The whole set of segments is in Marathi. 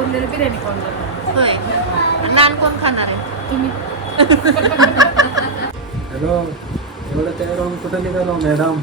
उरलेली बिर्याणी कोण बनवणार? होय. नान कोण खाणार आहे? तुम्ही. हॅलो, एवढं तयार होऊन कुठं निघालो मॅडम?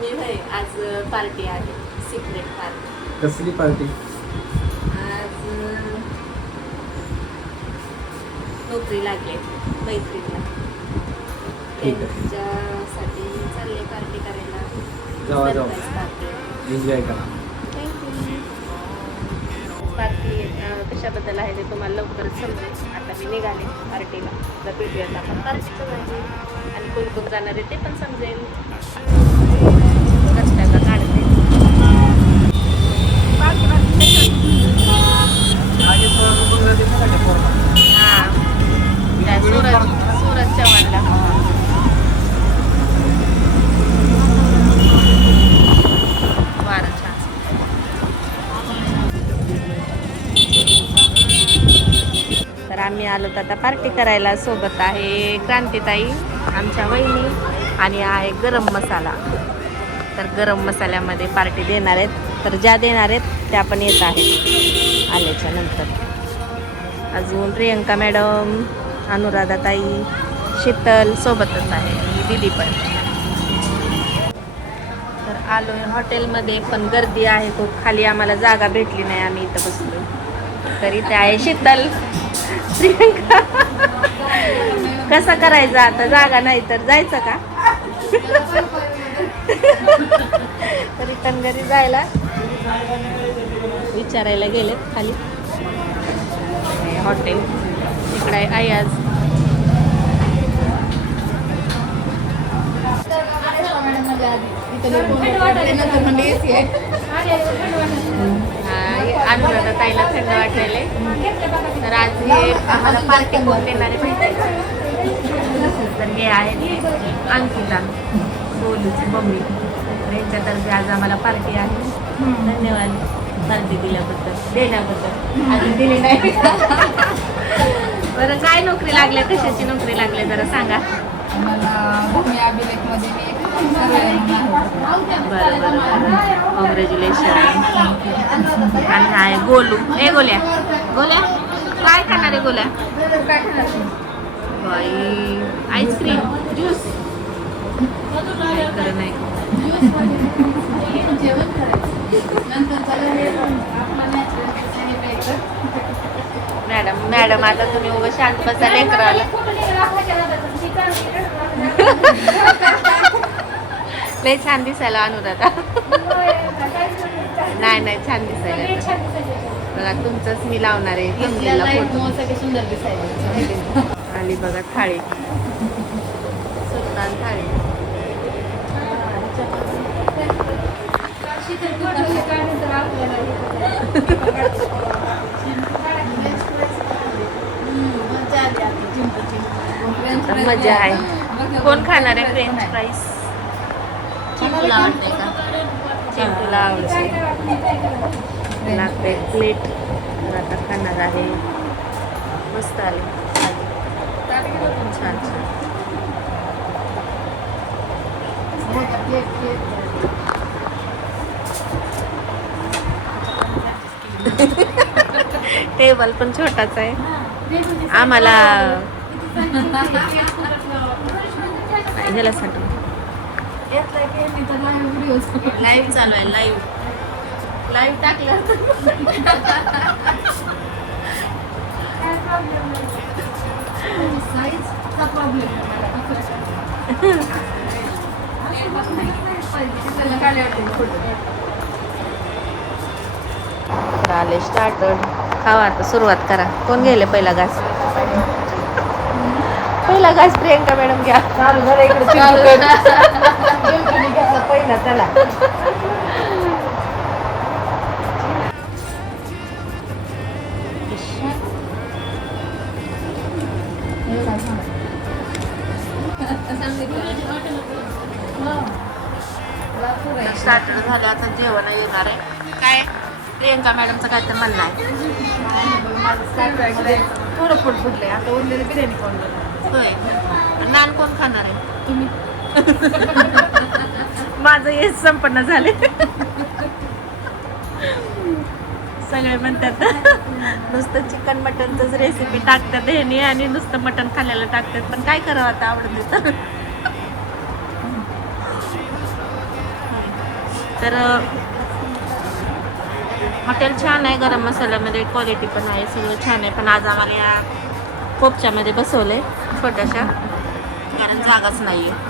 मी होय, आज पार्टी आहे, सिक्रेट पार्टी. कसली पार्टी? आज नोकरी लागली मैत्रीणला. ठीक आहे. त्यांच्यासाठी चालले पार्टी करायला. जावा Surprise party. एन्जॉय करा. पार्टी कशाबद्दल आहे ते तुम्हाला लवकरच समजेल. आता मी निघाले पार्टीला. तर भेटूयात आपण पार्टीचं जायचं आणि कोण कोण जाणार आहे ते पण समजेल. रस्त्याला काढते. हां, त्या सूरज चव्हाणला. वारं छान. तर आम्ही आलो तर आता पार्टी करायला. सोबत आहे क्रांतीताई, आमच्या वहिनी आणि आहे गरम मसाला. तर गरम मसाल्यामध्ये पार्टी देणार आहेत. तर ज्या देणार आहेत त्या पण येत आहेत आल्याच्या नंतर. अजून प्रियंका मॅडम, अनुराधाताई, शीतल सोबतच आहे आणि दीदी पण. तर आलो आहे हॉटेलमध्ये, पण गर्दी आहे खूप. खाली आम्हाला जागा भेटली नाही, आम्ही इथं बसलो. तर इथे आहे शीतल, प्रियंका. कसं करायचं आता? जागा नाही तर जायचं का? तर इथं घरी जायला विचारायला गेलेत खाली. हॉटेल इकडे आहे अयाज. अनुराधा ताईला थंड वाटायले. तर आज हे आम्हाला पार्टी कोण देणार आहे माहिती आहे? तर हे आहेत अंकिता, बोलूची मम्मी. तर यांच्यातर्फे आज आम्हाला पार्टी आहे. धन्यवाद पार्टी दिल्याबद्दल, देण्याबद्दल. अजून दिली नाही. बरं, काय नोकरी लागल्या, कशाची नोकरी लागल्या जरा सांगा. आम्हाला भूमी अभिलेखमध्ये मी एक सर्वेअर आहे. बरं बरं बरं, कॉंग्रॅच्युलेशन. आणि हा आहे गोलू. ए गोल्या, गोल्या काय खाणार आहे गोल्या? काय खाणार तुम्ही? बाई, आईस्क्रीम, ज्यूस काय खरं नाही. जेवण करायचं नंतर मॅडम मॅडम आता तुम्ही उभं शांत बसा लेकराला. लय छान दिसायला अनुराधा. नाही नाही, छान दिसायला. बघा तुमचंच मी लावणार आहे thumbnail ला फोटो. सुंदर दिसायला. आली बघा थाळी, सुलतान थाळी. मजा आहे. कोण खाणार आहे फ्रेंच फ्राईज? चिंटूला आवडते का? चिंटूला आवडते. लागते प्लेट. आता खाणार आहे. मस्त आले, छान छान. टेबल पण छोटाच आहे आम्हाला. ह्याला साठी लाईव्ह चालू आहे. लाईव्ह टाकलं. साईजचा प्रॉब्लेम आले स्टार्टर. खावा आता, सुरुवात करा. कोण गेले पहिला घास? पहिला घास प्रियंका मॅडम घ्या. चालू झालं इकडे. पहिला चला. स्टार्टर झालं, आता जेवण येणार आहे. काय प्रियंका मॅडमचं काय तर म्हणणं आहे? थोडं पोट फुटलंय. आता उरलेली बिर्याणी कोण बनवणार? होय. नान कोण खाणार आहे? तुम्ही. माझं हेच संपन्न झाले. सगळे म्हणतात नुसतं चिकन मटनचंच रेसिपी टाकतात ह्यानी आणि नुसतं मटन खाल्ल्याला टाकतात, पण काय करावं आता, आवडत तर हॉटेल छान आहे, गरम मसाल्यामध्ये क्वालिटी पण आहे, सगळं छान आहे. पण आज आम्हाला या कोपच्यामध्ये बसवलंय छोट्याशा, कारण जागाच नाही आहे.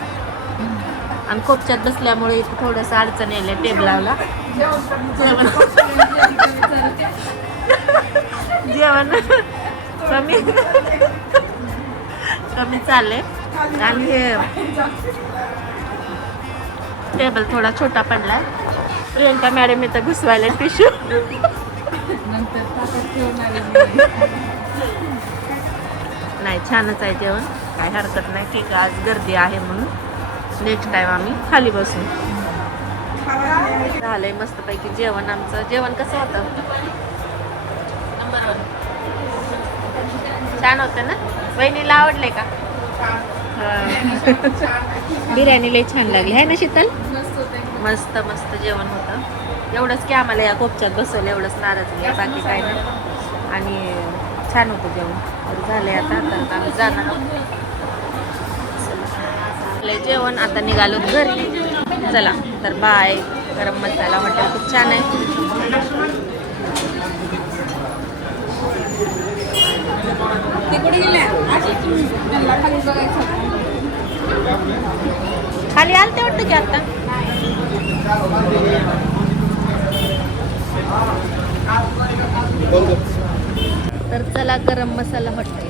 आणि कोपच्यात बसल्यामुळे इथं थोडंसं अडचण येईल टेबलावला. जेवण कमी कमी चाललंय आणि हे टेबल थोडा छोटा पडलाय. प्रियंका मॅडम इथं घुसवायला टिश्यू. नंतर ताटात ठेवणार आहे. नाही, छानच आहे जेवण, काय हरकत नाही. ठीक आहे, आज गर्दी आहे म्हणून नेक्स्ट टाइम आम्ही खाली बसू. झालंय मस्तपैकी जेवण. आमचं जेवण कसं होतं? नंबर 1. छान होतं ना? वहिनीला आवडले का? बिर्याणी लई छान लागली आहे ना शीतल? मस्त मस्त जेवण होतं. एवढंच की आम्हाला या कोपच्यात बसवलं, एवढंच नाराज नाही, बाकी काय नाही. आणि छान होतं जेवण. तर झालंय आता, तर आम्ही जाणार आहोत. जेवण आता निघालो घरी. चला तर बाय. गरम मसाला हॉटेल खूप छान आहे. तिकडे गेल्या खाली बघायचं. खाली आलते वाटतं की आता. तर चला, गरम मसाला हॉटेल.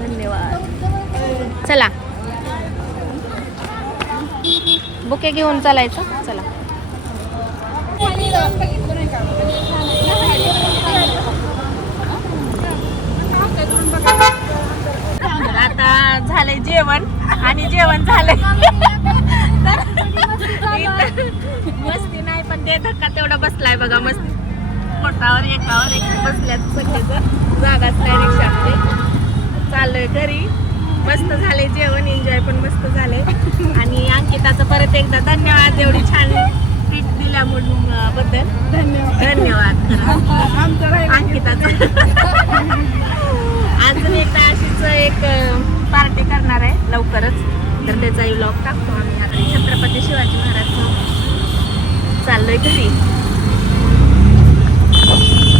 धन्यवाद. चला बुके घेऊन चालायचं. चला आता झालंय जेवण आणि जेवण झालंय. मस्ती नाही, पण ते धक्का तेवढा बसलाय बघा. मस्ती पोटावर एकावर एक बसल्यात सगळेजण, जागाच नाही रिक्षामध्ये. चाललोय घरी. मस्त झाले जेवण, एन्जॉय पण मस्त झाले. आणि अंकिताचं परत एकदा धन्यवाद, एवढी छान ट्रीट दिल्या म्हणून बद्दल धन्यवाद अंकिताचं. अजून एकदा अशीच एक पार्टी करणार आहे लवकरच, तर त्याचाही व्लॉग टाकतो आम्ही. आता छत्रपती शिवाजी महाराज चाललोय घरी.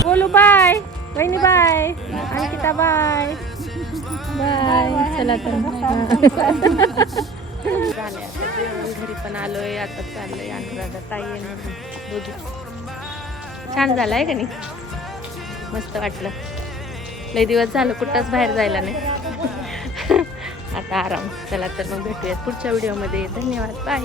बोलू बाय वहिनी, बाय अंकिता, बाय बाय. चला तर झाले आता जेवण, घरी पण आलोय. आता चाललोय अनुराधा ताई दोघी. छान झालं आहे का नाही? मस्त वाटलं. लई दिवस झालं कुठंच बाहेर जायला नाही. आता आराम. चला तर मग भेटूयात पुढच्या व्हिडिओमध्ये. धन्यवाद, बाय.